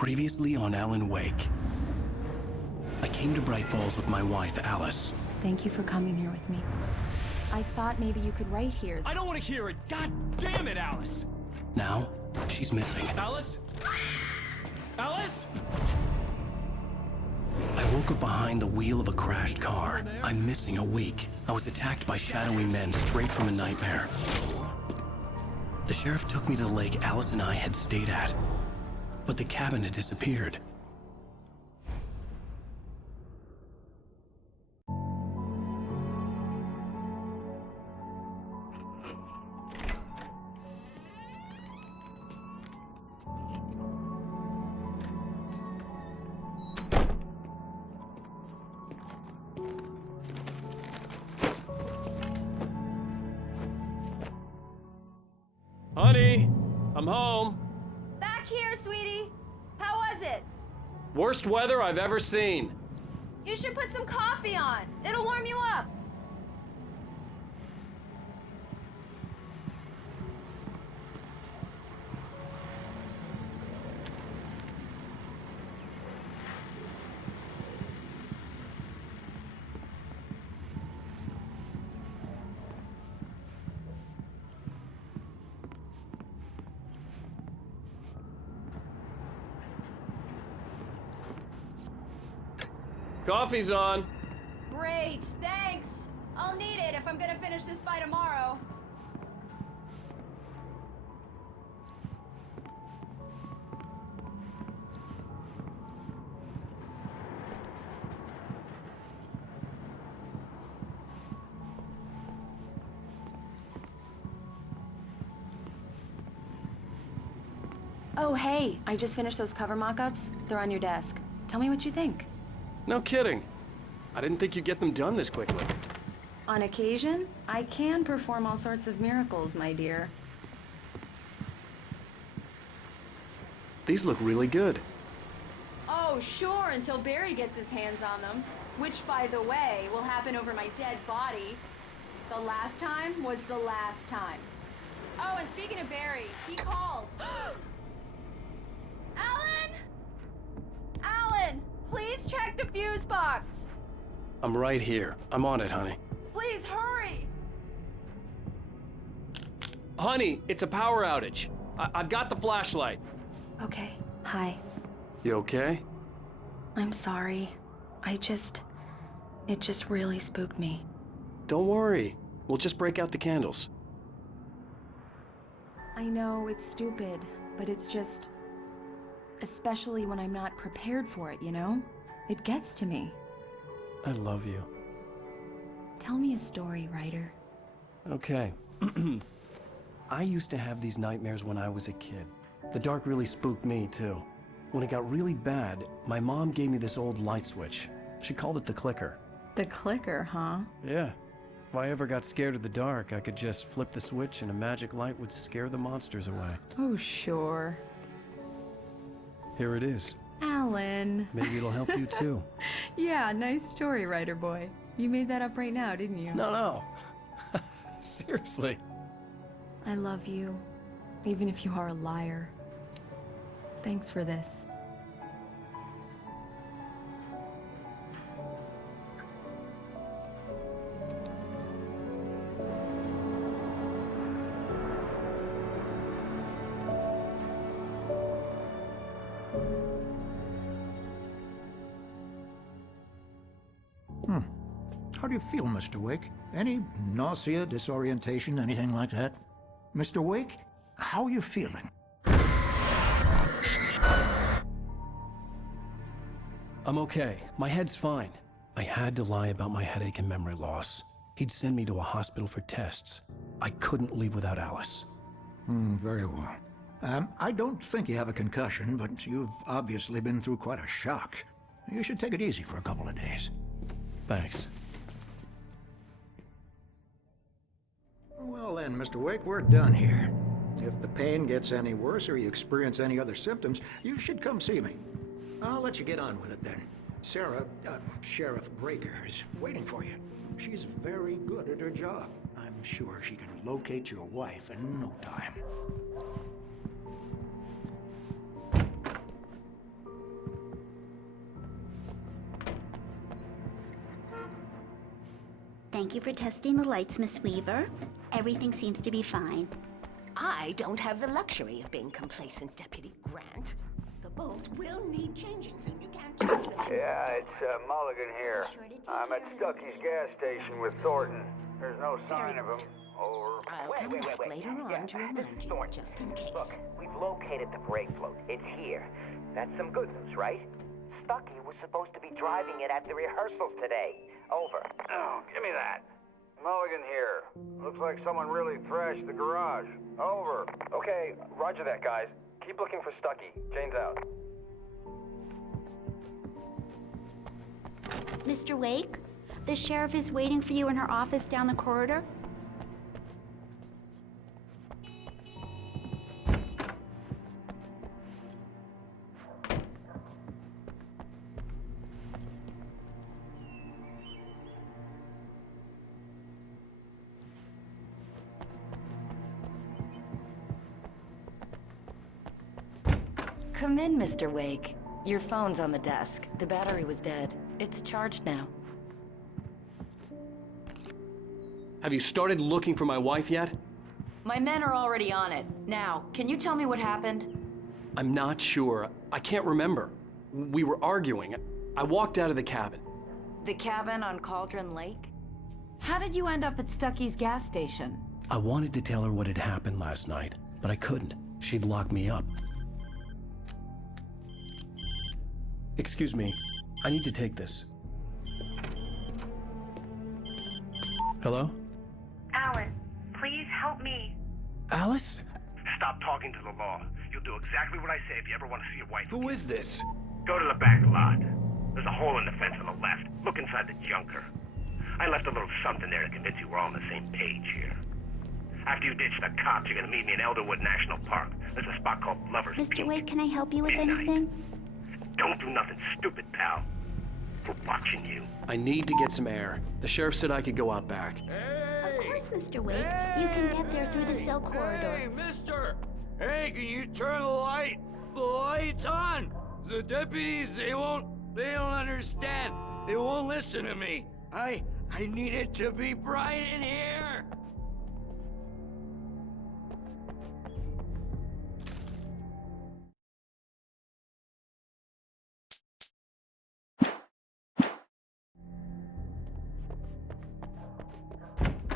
Previously on Alan Wake. I came to Bright Falls with my wife, Alice. Thank you for coming here with me. I thought maybe you could write here. I don't want to hear it! God damn it, Alice! Now, she's missing. Alice? Alice? I woke up behind the wheel of a crashed car. I'm missing a week. I was attacked by shadowy men straight from a nightmare. The sheriff took me to the lake Alice and I had stayed at. But the cabin had disappeared. Honey, I'm home. Back here, sweetie. How was it? Worst weather I've ever seen. You should put some coffee on. It'll warm you up. Coffee's on. Great, thanks. I'll need it if I'm gonna finish this by tomorrow. Oh, hey, I just finished those cover mock-ups. They're on your desk. Tell me what you think. No kidding. I didn't think you'd get them done this quickly. On occasion, I can perform all sorts of miracles, my dear. These look really good. Oh, sure, until Barry gets his hands on them. Which, by the way, will happen over my dead body. The last time was the last time. Oh, and speaking of Barry, he called. Alan! Alan! Please check the fuse box! I'm right here. I'm on it, honey. Please hurry! Honey, it's a power outage. I've got the flashlight. Okay, hi. You okay? I'm sorry. It just really spooked me. Don't worry. We'll just break out the candles. I know it's stupid, but it's just... Especially when I'm not prepared for it, you know? It gets to me. I love you. Tell me a story, writer. Okay. I used to have these nightmares when I was a kid. The dark really spooked me, too. When it got really bad, my mom gave me this old light switch. She called it the clicker. The clicker, huh? Yeah. If I ever got scared of the dark, I could just flip the switch and a magic light would scare the monsters away. Oh, sure. Here it is. Alan. Maybe it'll help you, too. Yeah, nice story, writer boy. You made that up right now, didn't you? No. Seriously. I love you, even if you are a liar. Thanks for this. How do you feel, Mr. Wake? Any nausea, disorientation, anything like that? Mr. Wake, how are you feeling? I'm okay. My head's fine. I had to lie about my headache and memory loss. He'd send me to a hospital for tests. I couldn't leave without Alice. Very well. I don't think you have a concussion, but you've obviously been through quite a shock. You should take it easy for a couple of days. Thanks. Well then, Mr. Wake, we're done here. If the pain gets any worse or you experience any other symptoms, you should come see me. I'll let you get on with it then. Sarah, Sheriff Breaker, is waiting for you. She's very good at her job. I'm sure she can locate your wife in no time. Thank you for testing the lights, Miss Weaver. Everything seems to be fine. I don't have the luxury of being complacent, Deputy Grant. The bulbs will need changing soon. You can't change them. Yeah, it's Mulligan here. I'm at Stucky's gas station with Thornton. There's no sign of him. Over. I'll come back later on to remind you, Thornton. just in case. Look, we've located the brake float. It's here. That's some good news, right? Stucky was supposed to be driving it at the rehearsals today. Over. Oh, give me that. Mulligan here. Looks like someone really thrashed the garage. Over. Okay, roger that, guys. Keep looking for Stucky. Jane's out. Mr. Wake, the sheriff is waiting for you in her office down the corridor. Come in, Mr. Wake. Your phone's on the desk. The battery was dead. It's charged now. Have you started looking for my wife yet? My men are already on it. Now, can you tell me what happened? I'm not sure. I can't remember. We were arguing. I walked out of the cabin. The cabin on Cauldron Lake? How did you end up at Stucky's gas station? I wanted to tell her what had happened last night, but I couldn't. She'd lock me up. Excuse me. I need to take this. Hello? Alan, please help me. Alice? Stop talking to the law. You'll do exactly what I say if you ever want to see your wife. Who is this? Go to the back lot. There's a hole in the fence on the left. Look inside the junker. I left a little something there to convince you we're all on the same page here. After you ditch the cops, you're gonna meet me in Elderwood National Park. There's a spot called Lover's Mr. Peak. Wake, can I help you with Midnight. anything? Don't do nothing stupid, pal. We're watching you. I need to get some air. The sheriff said I could go out back. Of course, Mr. Wake. You can get there through the cell corridor. Hey, mister! Hey, can you turn the lights on? The deputies, they don't understand. They won't listen to me. I need it to be bright in here.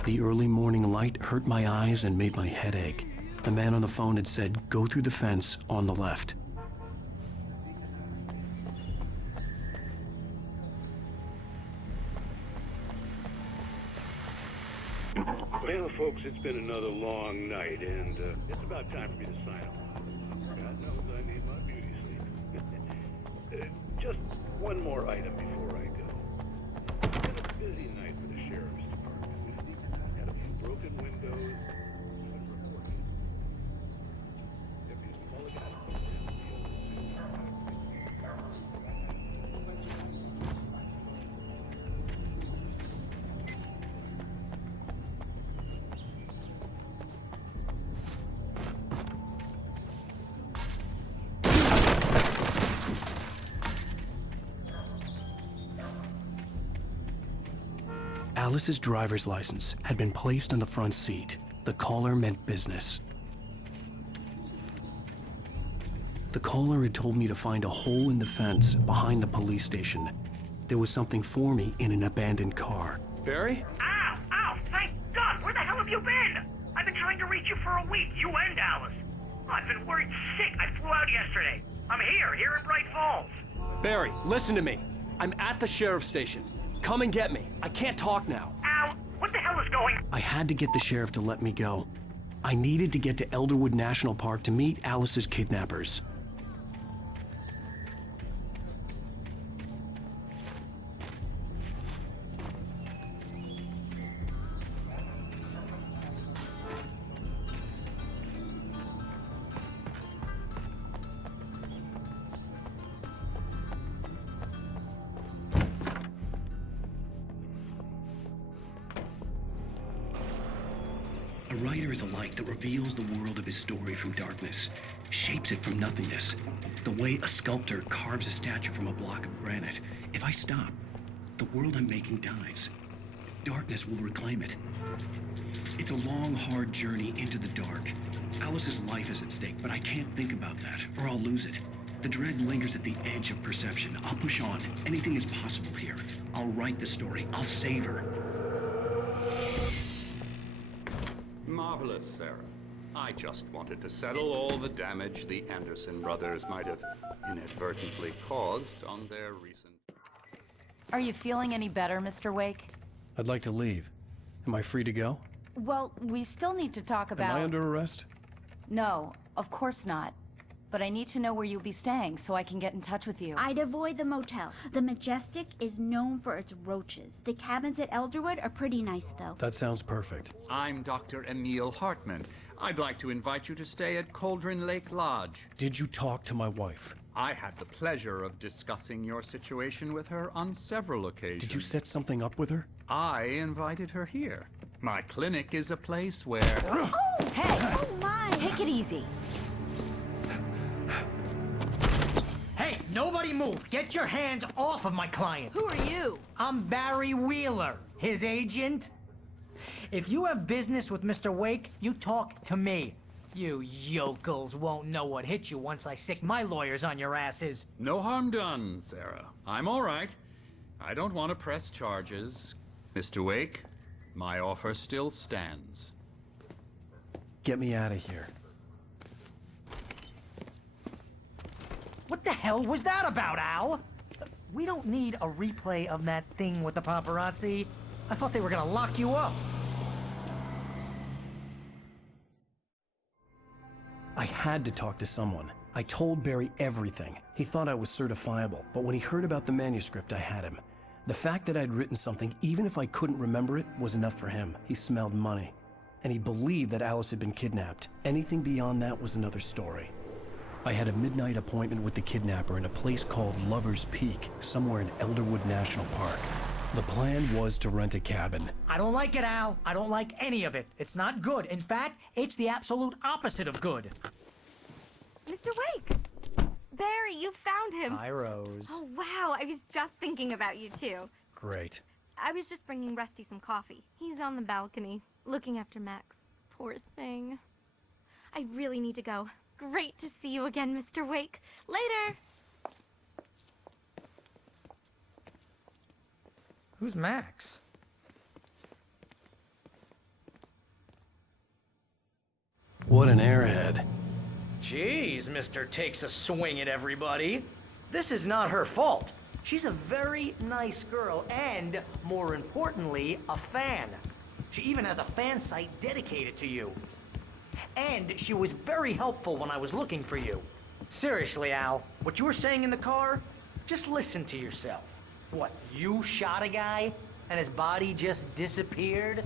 The early morning light hurt my eyes and made my head ache. The man on the phone had said, go through the fence on the left. Well, folks, it's been another long night, and it's about time for me to sign off. God knows I need my beauty sleep. Just one more item before I go. It's been a busy night for the sheriff's department. Had a few broken windows, even reporting. Deputy Mulligan and Alice's driver's license had been placed on the front seat. The caller meant business. The caller had told me to find a hole in the fence behind the police station. There was something for me in an abandoned car. Barry? Ow! Ow! Thank God! Where the hell have you been? I've been trying to reach you for a week, you and Alice. Oh, I've been worried sick. I flew out yesterday. I'm here in Bright Falls. Barry, listen to me. I'm at the sheriff's station. Come and get me. I can't talk now. Ow! What the hell is going on? I had to get the sheriff to let me go. I needed to get to Elderwood National Park to meet Alice's kidnappers. A writer is a light that reveals the world of his story from darkness, shapes it from nothingness. The way a sculptor carves a statue from a block of granite. If I stop, the world I'm making dies. Darkness will reclaim it. It's a long, hard journey into the dark. Alice's life is at stake, but I can't think about that, or I'll lose it. The dread lingers at the edge of perception. I'll push on. Anything is possible here. I'll write the story. I'll save her. Marvelous, Sarah. I just wanted to settle all the damage the Anderson brothers might have inadvertently caused on their recent... Are you feeling any better, Mr. Wake? I'd like to leave. Am I free to go? Well, we still need to talk about... Am I under arrest? No, of course not. But I need to know where you'll be staying so I can get in touch with you. I'd avoid the motel. The Majestic is known for its roaches. The cabins at Elderwood are pretty nice, though. That sounds perfect. I'm Dr. Emil Hartman. I'd like to invite you to stay at Cauldron Lake Lodge. Did you talk to my wife? I had the pleasure of discussing your situation with her on several occasions. Did you set something up with her? I invited her here. My clinic is a place where... Oh! Hey! Oh, my! Take it easy. Hey, nobody move! Get your hands off of my client! Who are you? I'm Barry Wheeler, his agent. If you have business with Mr. Wake, you talk to me. You yokels won't know what hit you once I sick my lawyers on your asses. No harm done, Sarah. I'm all right. I don't want to press charges. Mr. Wake, my offer still stands. Get me out of here. What the hell was that about, Al? We don't need a replay of that thing with the paparazzi. I thought they were gonna lock you up. I had to talk to someone. I told Barry everything. He thought I was certifiable, but when he heard about the manuscript, I had him. The fact that I'd written something, even if I couldn't remember it, was enough for him. He smelled money. And he believed that Alice had been kidnapped. Anything beyond that was another story. I had a midnight appointment with the kidnapper in a place called Lover's Peak, somewhere in Elderwood National Park. The plan was to rent a cabin. I don't like it, Al. I don't like any of it. It's not good. In fact, it's the absolute opposite of good. Mr. Wake! Barry, you found him. Hi, Rose. Oh, wow. I was just thinking about you, too. Great. I was just bringing Rusty some coffee. He's on the balcony, looking after Max. Poor thing. I really need to go. Great to see you again, Mr. Wake. Later! Who's Max? What an airhead. Jeez, Mr. Takes a swing at everybody. This is not her fault. She's a very nice girl and, more importantly, a fan. She even has a fan site dedicated to you. And she was very helpful when I was looking for you. Seriously, Al, what you were saying in the car, just listen to yourself. What, you shot a guy and his body just disappeared?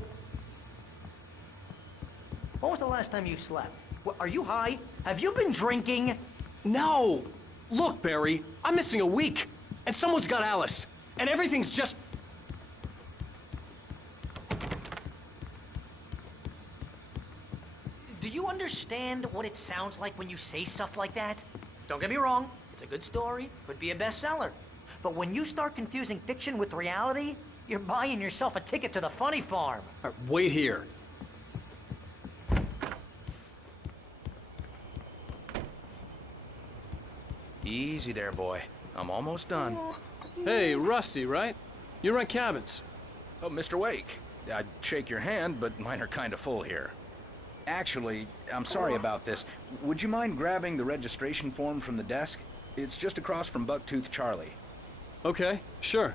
When was the last time you slept? What, are you high? Have you been drinking? No! Look, Barry, I'm missing a week, and someone's got Alice, and everything's just... Do you understand what it sounds like when you say stuff like that? Don't get me wrong, it's a good story, could be a bestseller. But when you start confusing fiction with reality, you're buying yourself a ticket to the funny farm. All right, wait here. Easy there, boy. I'm almost done. Hey, Rusty, right? You rent cabins. Oh, Mr. Wake. I'd shake your hand, but mine are kind of full here. Actually, I'm sorry about this. Would you mind grabbing the registration form from the desk? It's just across from Bucktooth Charlie. Okay, sure.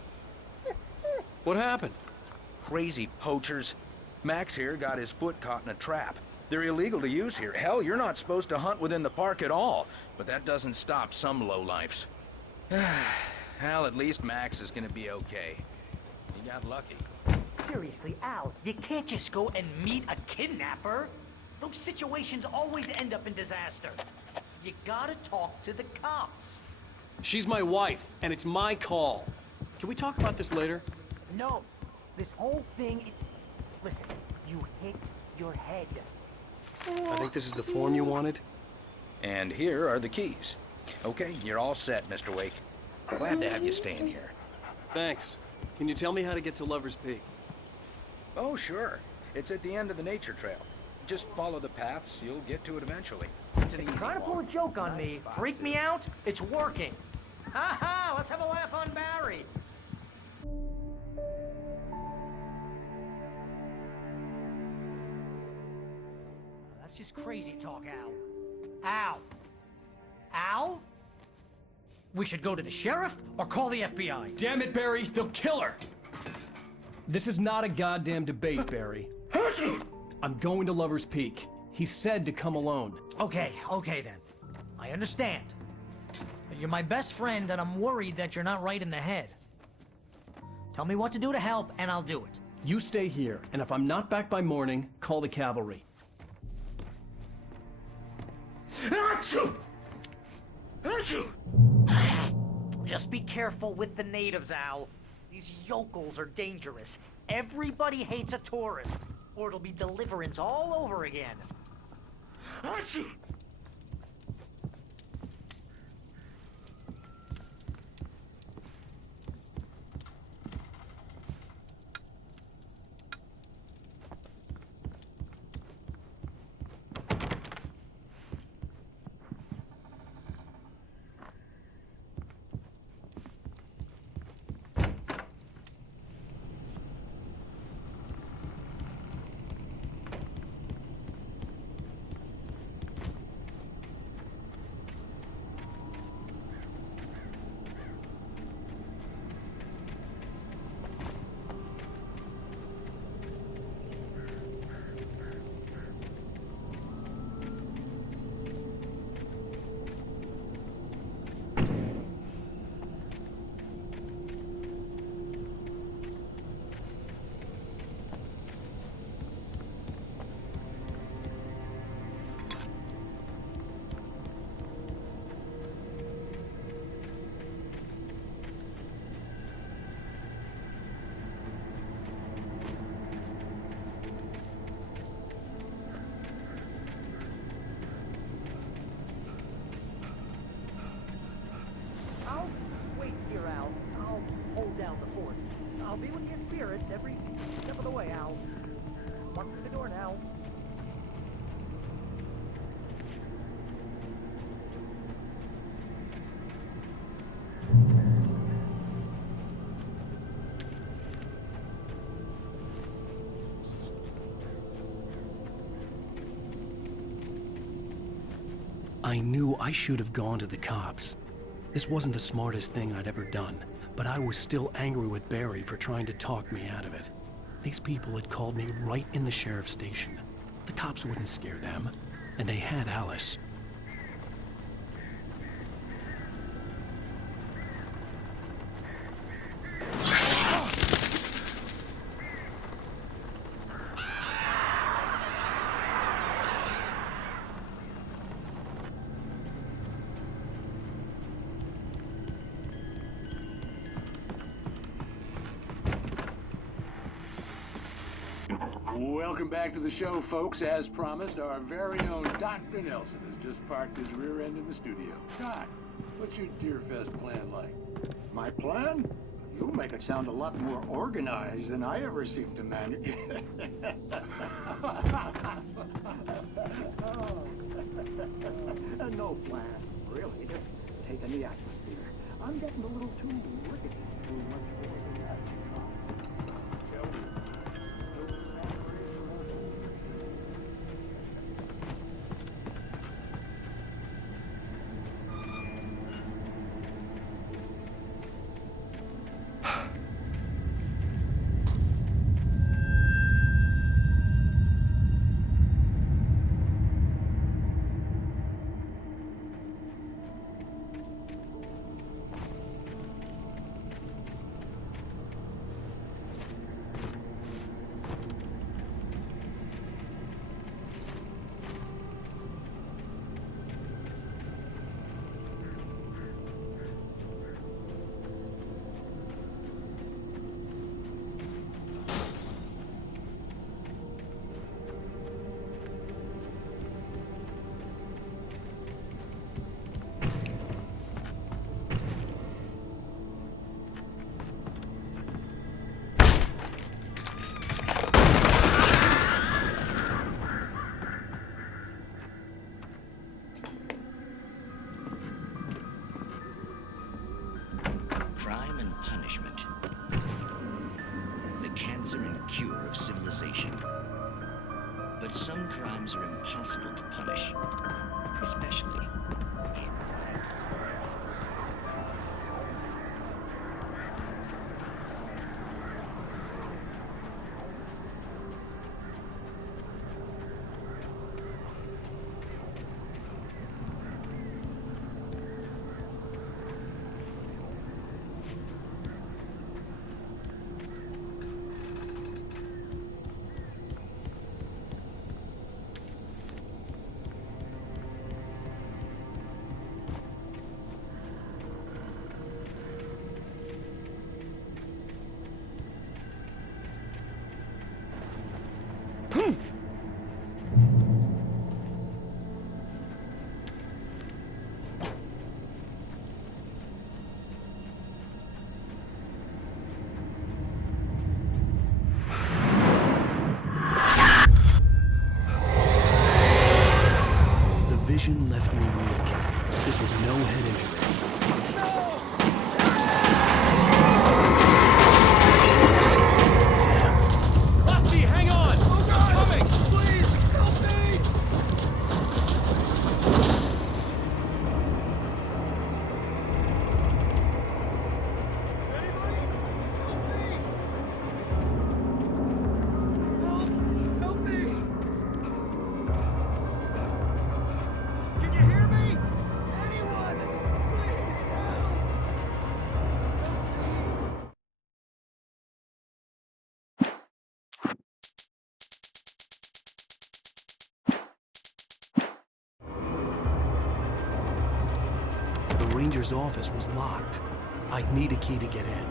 What happened? Crazy poachers. Max here got his foot caught in a trap. They're illegal to use here. Hell, you're not supposed to hunt within the park at all. But that doesn't stop some lowlifes. Hell, at least Max is gonna be okay. He got lucky. Seriously, Al, you can't just go and meet a kidnapper. Those situations always end up in disaster. You gotta talk to the cops. She's my wife, and it's my call. Can we talk about this later? No, this whole thing is... Listen, you hit your head. I think this is the form you wanted. And here are the keys. Okay, you're all set, Mr. Wake. Glad to have you staying here. Thanks. Can you tell me how to get to Lover's Peak? Oh, sure. It's at the end of the nature trail. Just follow the paths, you'll get to it eventually. If you're trying to pull a joke on me, freak me out, it's working. Ha ha! Let's have a laugh on Barry. That's just crazy talk, Al. Al! Al? We should go to the sheriff or call the FBI. Damn it, Barry, they'll kill her! This is not a goddamn debate, Barry. I'm going to Lover's Peak. He said to come alone. Okay then. I understand. You're my best friend, and I'm worried that you're not right in the head. Tell me what to do to help, and I'll do it. You stay here, and if I'm not back by morning, call the cavalry. Achoo! Achoo! Just be careful with the natives, Al. These yokels are dangerous. Everybody hates a tourist, or it'll be Deliverance all over again. Achoo! I'll wait here, Al. I'll hold down the fort. I'll be with your spirits every step of the way, Al. Walk through the door now. I knew I should have gone to the cops. This wasn't the smartest thing I'd ever done, but I was still angry with Barry for trying to talk me out of it. These people had called me right in the sheriff's station. The cops wouldn't scare them, and they had Alice. Welcome back to the show, folks. As promised, our very own Dr. Nelson has just parked his rear end in the studio. Doc, what's your Deerfest plan like? My plan? You make it sound a lot more organized than I ever seem to manage. No plan, really. Just taking the atmosphere. I'm getting a little too rickety. Too much more than that. But some crimes are impossible to punish, especially vision left me weak. This was no head injury. Rusty, hang on! Oh God! Coming! Please, help me! Anybody? Help me! Help me! Can you hear me? Anyone? Please help! Help me! The ranger's office was locked. I'd need a key to get in.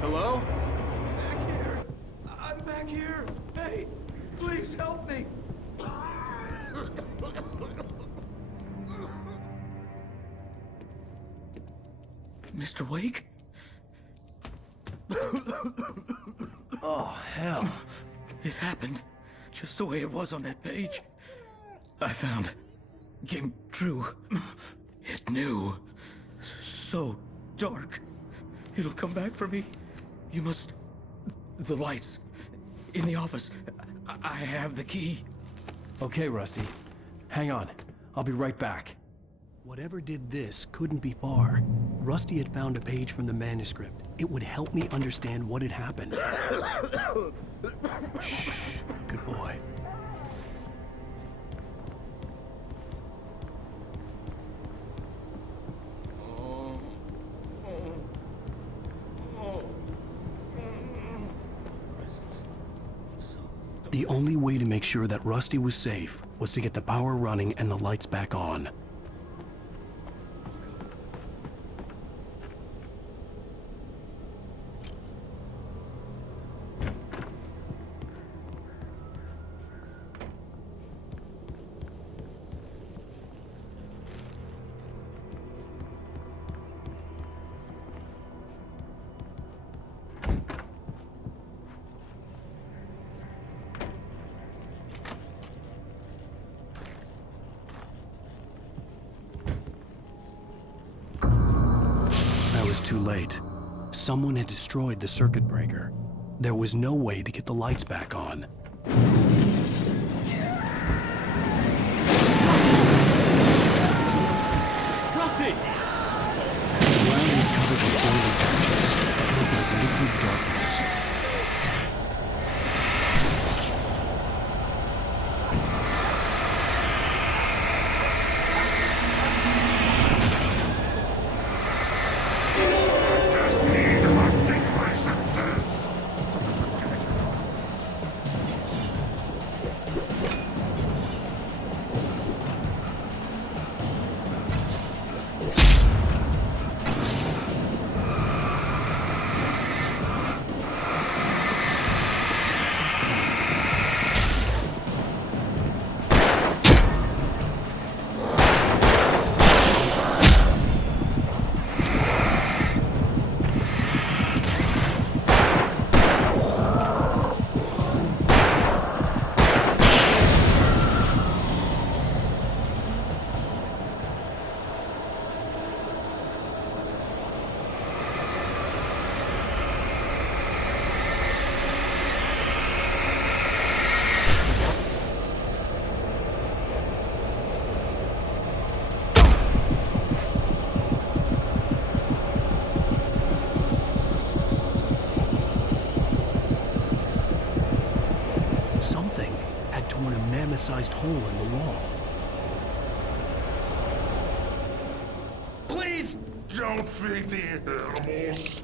Hello? Back here! I'm back here! Hey, please help me! Mr. Wake? Oh, hell. It happened just the way it was on that page. I found. Came true. It knew. So dark. It'll come back for me. You must... The lights. In the office. I have the key. Okay, Rusty. Hang on. I'll be right back. Whatever did this couldn't be far. Rusty had found a page from the manuscript. It would help me understand what had happened. Shh. Good boy. The only way to make sure that Rusty was safe was to get the power running and the lights back on. Too late. Someone had destroyed the circuit breaker. There was no way to get the lights back on. Rusty! The ground was covered with oily patches, filled with liquid darkness. good-sized hole in the wall. Please! Don't feed the animals.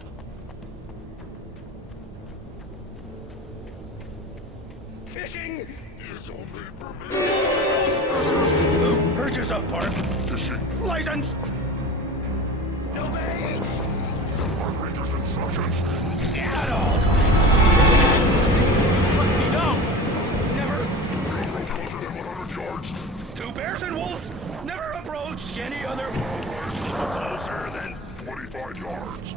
Fishing! Is only permitted. Purchase up, Park. Fishing. License! Obey! Park Ranger's instructions. At all times. Must be no. Never. Railroad closer than 100 yards. 2 bears and wolves. Never approach any other. Closer than 25 yards.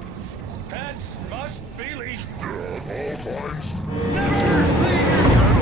pets must be leashed. At all times. Never leave your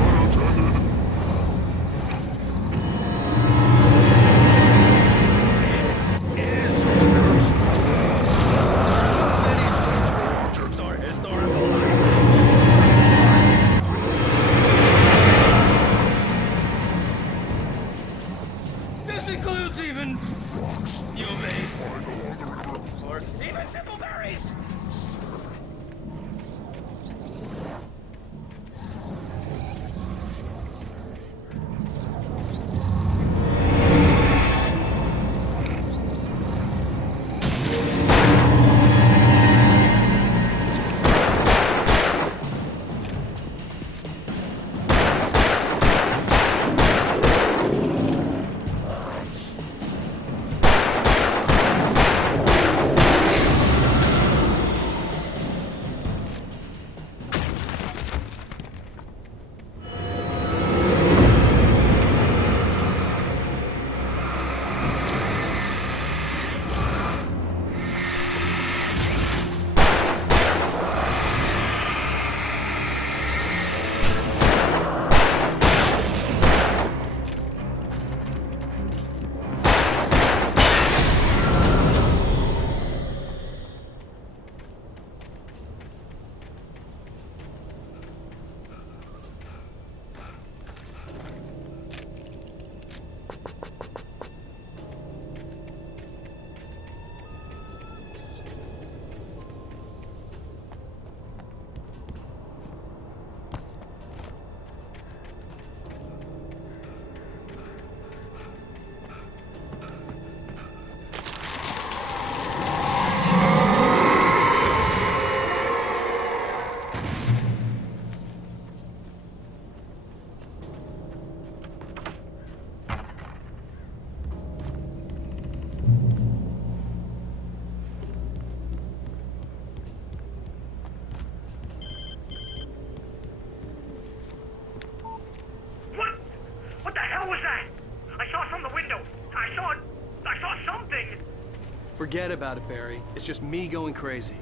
Forget about it, Barry. It's just me going crazy.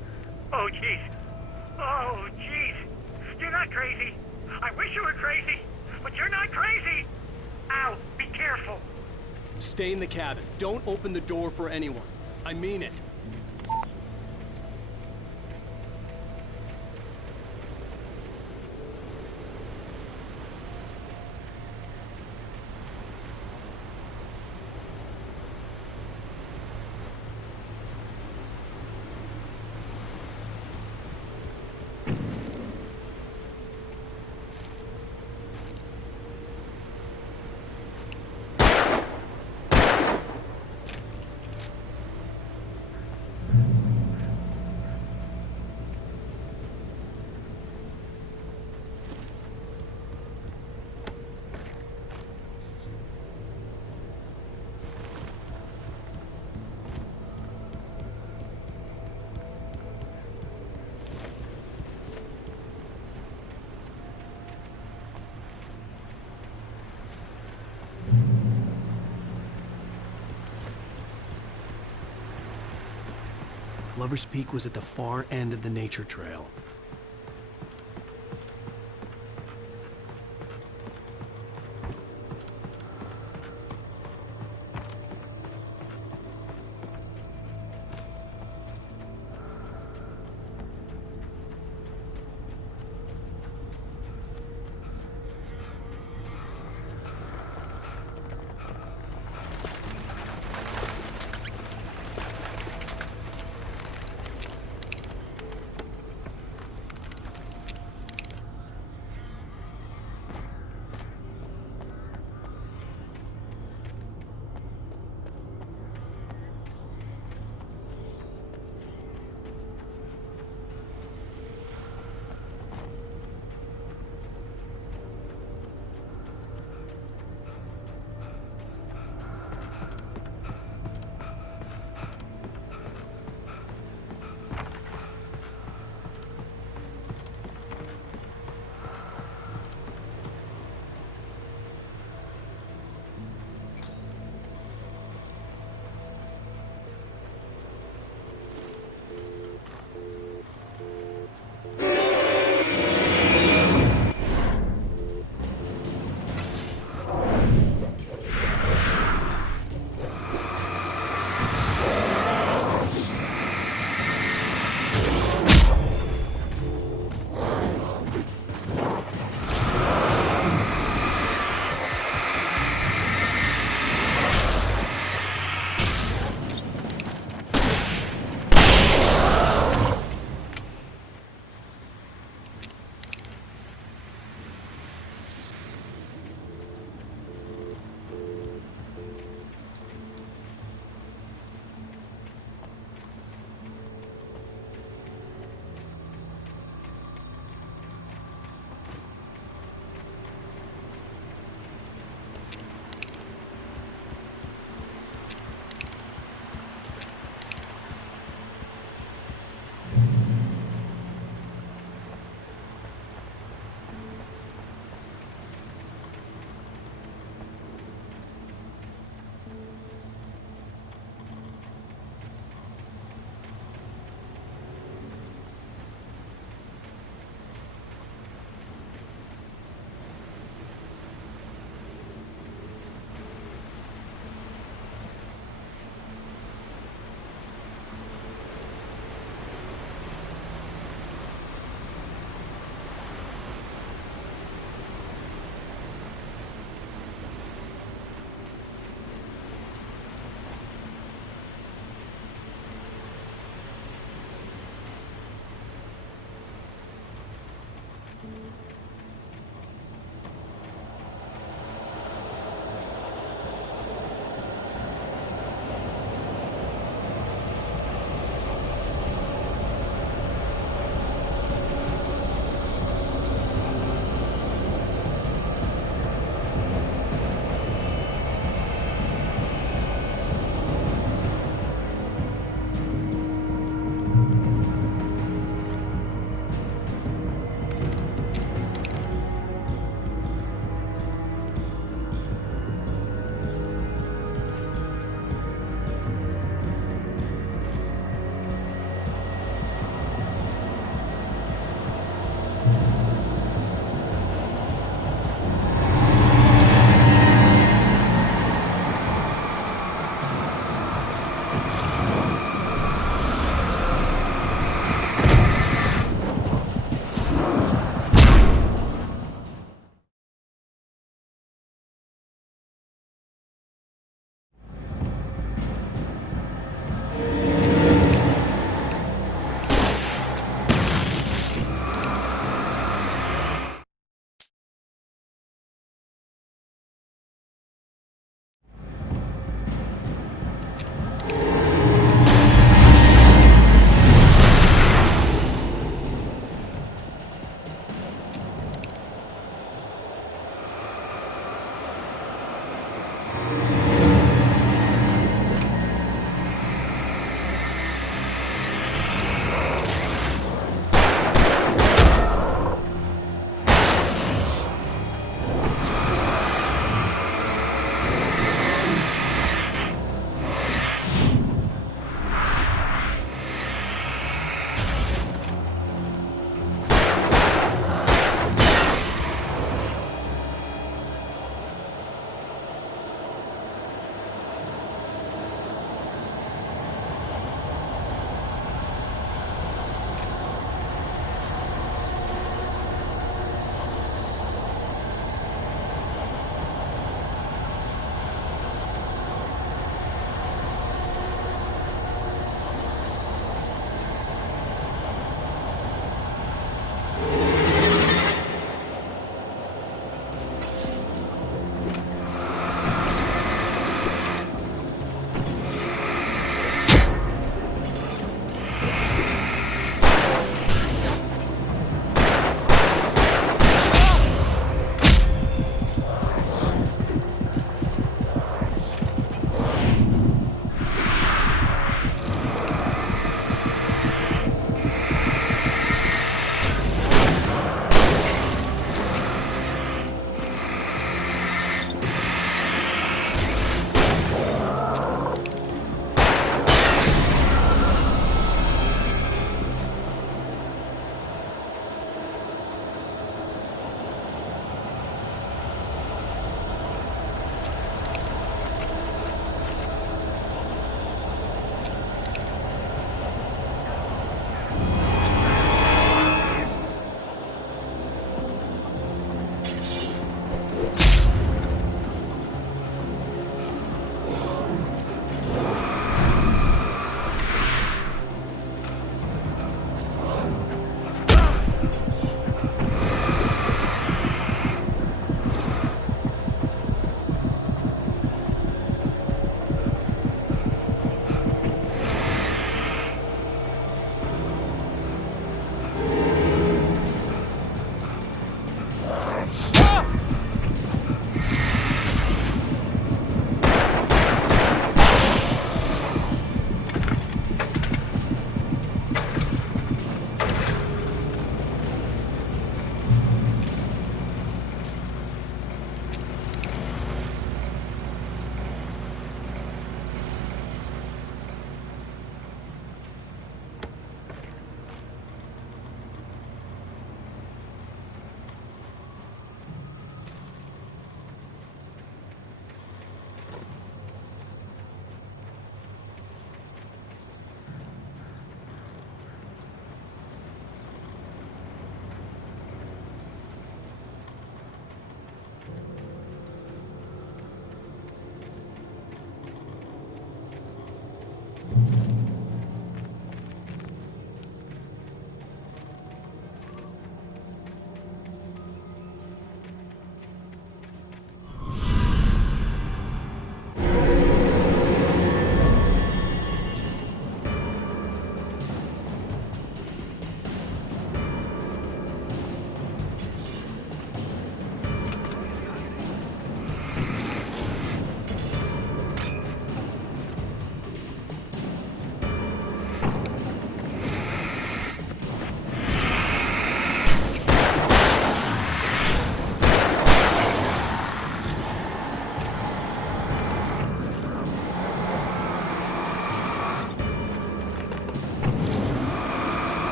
Oh, jeez. Oh, jeez. You're not crazy. I wish you were crazy, but you're not crazy. Ow, be careful. Stay in the cabin. Don't open the door for anyone. I mean it. Lover's Peak was at the far end of the nature trail.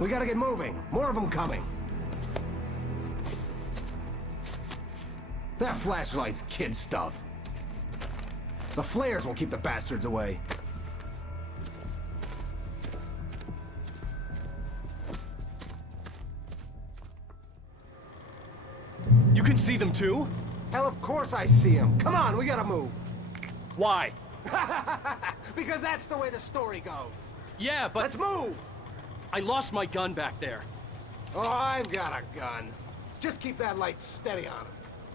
We gotta get moving. More of them coming. That flashlight's kid stuff. The flares will keep the bastards away. You can see them too? Hell, of course I see them. Come on, we gotta move. Why? Because that's the way the story goes. Yeah, but... Let's move! I lost my gun back there. Oh, I've got a gun. Just keep that light steady on him.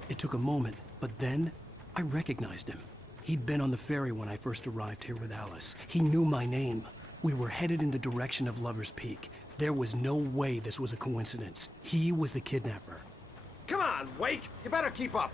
It took a moment, but then I recognized him. He'd been on the ferry when I first arrived here with Alice. He knew my name. We were headed in the direction of Lover's Peak. There was no way this was a coincidence. He was the kidnapper. Come on, Wake! You better keep up.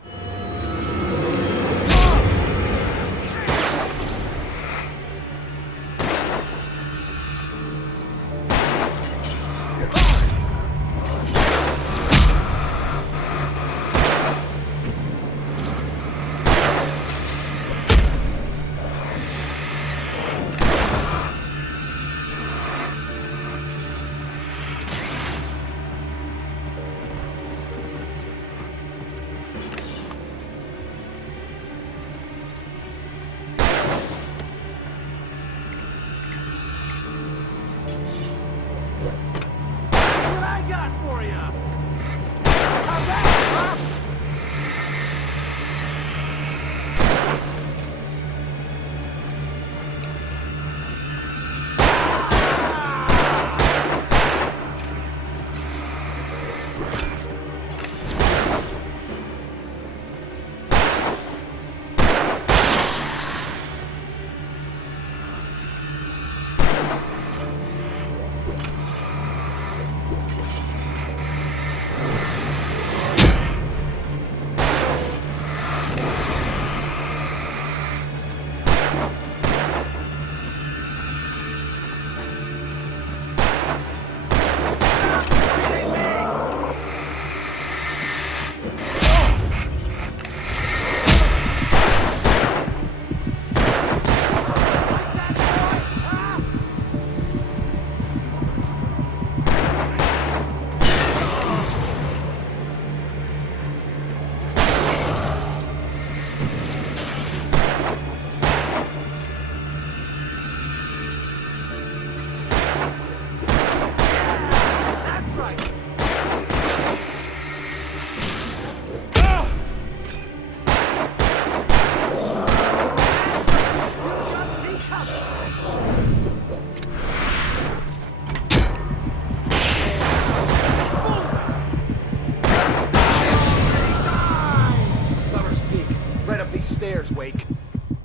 Stairs, Wake.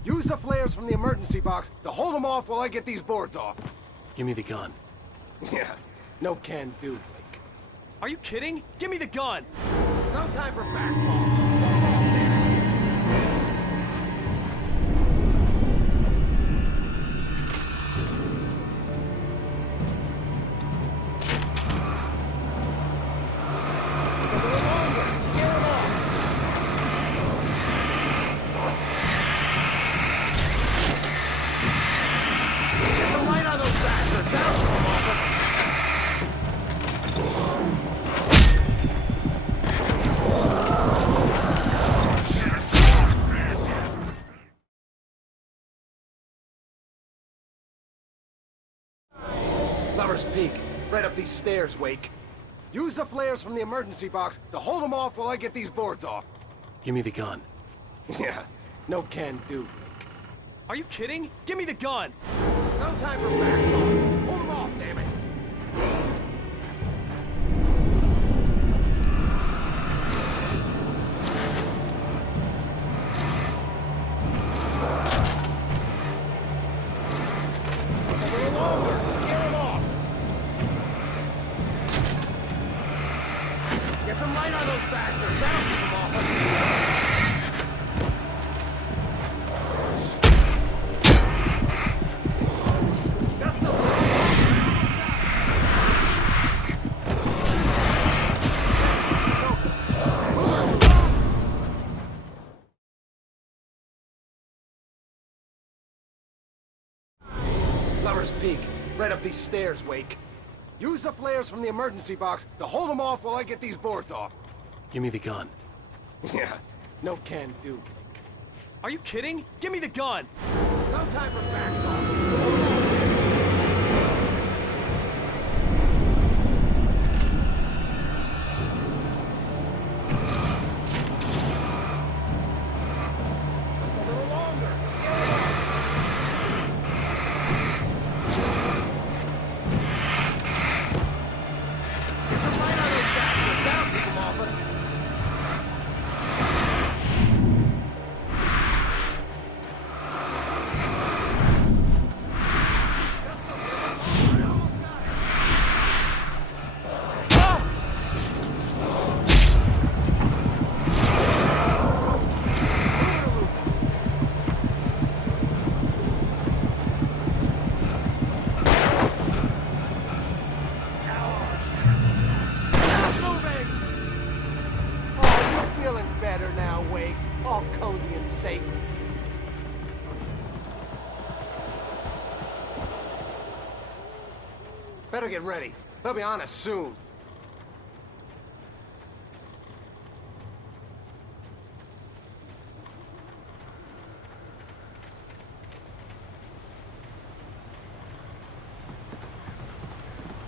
Use the flares from the emergency box to hold them off while I get these boards off. Give me the gun. Yeah, no can do, Wake. Are you kidding? Give me the gun! No time for back talk. Lover's Peak. Right up these stairs, Wake. Use the flares from the emergency box to hold them off while I get these boards off. Give me the gun. Yeah, no can do, Wake. Are you kidding? Give me the gun! No time for back talk. Hold them off, damn it. Get some light on those bastards! That'll keep them off us! Lover's Peak. Right up these stairs, Wake. Use the flares from the emergency box to hold them off while I get these boards off. Give me the gun. Yeah, no can do. Are you kidding? Give me the gun! No time for back talk. All cozy and safe. Better get ready. They'll be on us soon.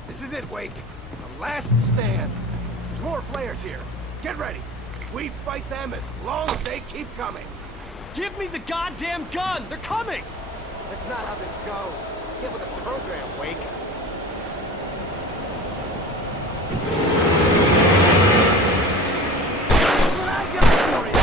This is it, Wake. The last stand. There's more flares here. Get ready. We fight them as long as they keep coming. Give me the goddamn gun! They're coming! That's not how this goes. Get with the program, Wake. That's what I got for you!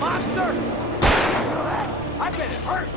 Monster! I bet it hurt!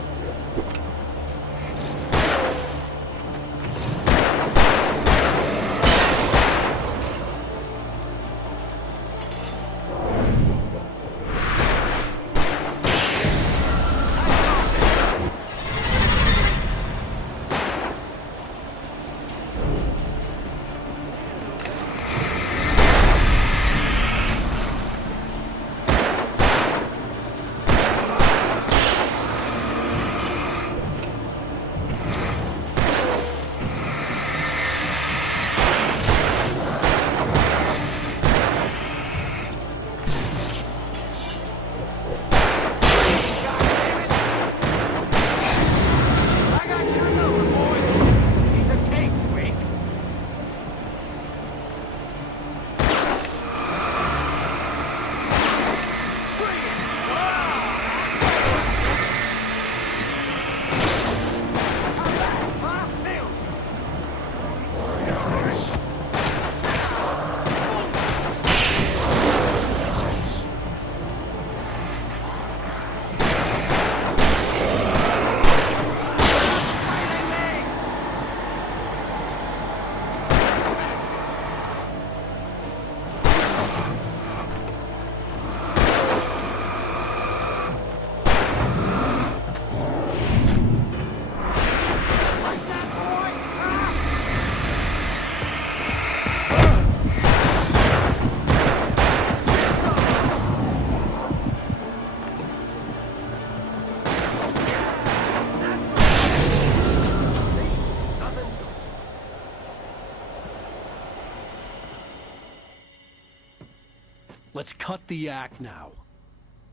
Let's cut the act now.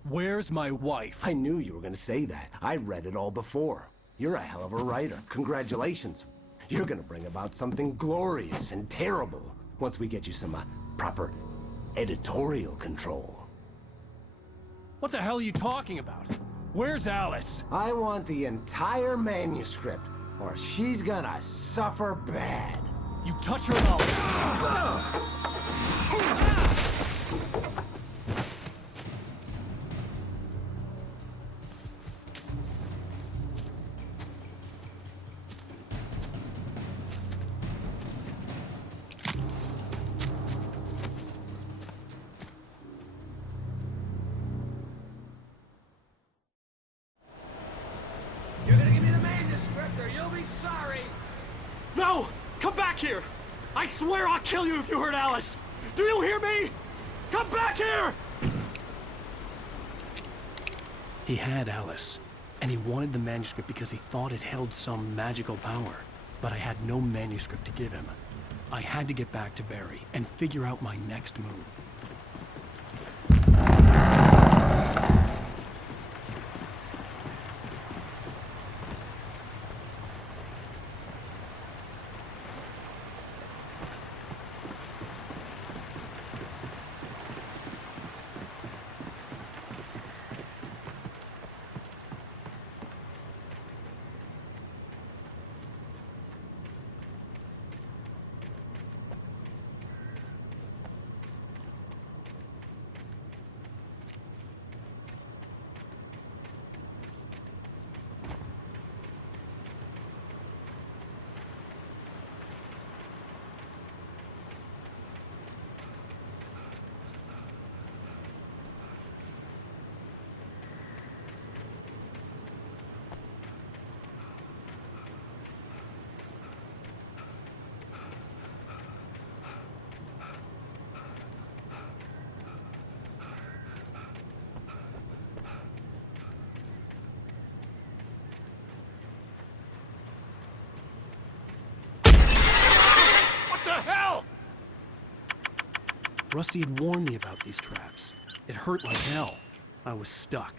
Where's my wife? I knew you were gonna say that. I read it all before. You're a hell of a writer. Congratulations. You're gonna bring about something glorious and terrible once we get you some proper editorial control. What the hell are you talking about? Where's Alice? I want the entire manuscript, or she's gonna suffer bad. You touch her and I'll... You're gonna give me the manuscript or you'll be sorry! No! Come back here! I swear I'll kill you if you hurt Alice! Do you hear me? Come back here! He had Alice, and he wanted the manuscript because he thought it held some magical power. But I had no manuscript to give him. I had to get back to Barry and figure out my next move. Rusty had warned me about these traps. It hurt like hell. I was stuck.